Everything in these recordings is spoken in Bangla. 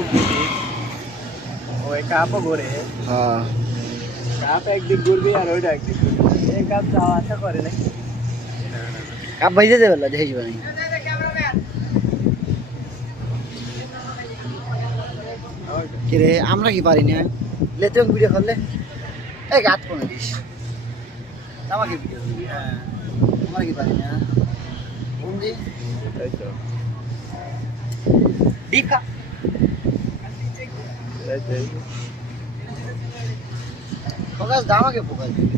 খুব বেশি ওই কাপও ঘোরে হ্যাঁ কাপ একদিক ঘুরবি আর ওইটা একদিক ঘুরবি এই কাপ যাওয়া আসা করে নাকি কাপ ভাইজে দেবে না দেখে যাবে কি রে আমরা কি পারি না লেতে ভিডিও করলে এই গাত কোন দিস আমাকে ভিডিও দিবি হ্যাঁ আমরা কি পারি না বন্দি তাই তো দীপা ফোকাস দামাকে ফোকাস দিবি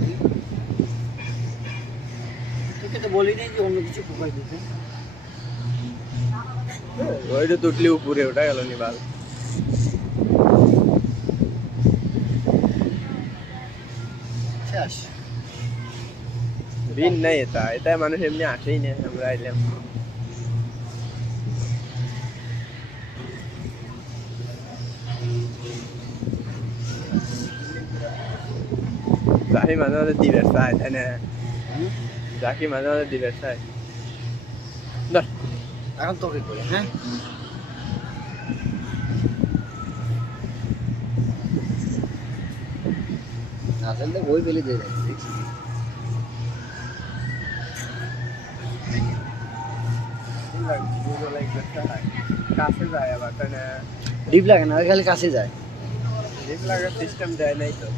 তোকে তো বলি নাই যে অন্য কিছু ফোকাস দিতে ওইটা তুটলি উপরে ওটা গেল নি বাল শেষ বিন নাই এটা মানুষ এমনি আসেই না আমরা আইলাম Zahi মাঝে মাঝে diversai তাই না জাকি মাঝে মাঝে diversai ধর এখন তোকে করে হ্যাঁ আসলে ওই বেলে দিয়ে যায় দেখছি কাছে যায় আবার তাই না ডিপ লাগে না খালি কাছে যায় ডিপ লাগার সিস্টেম দেয় নাই তো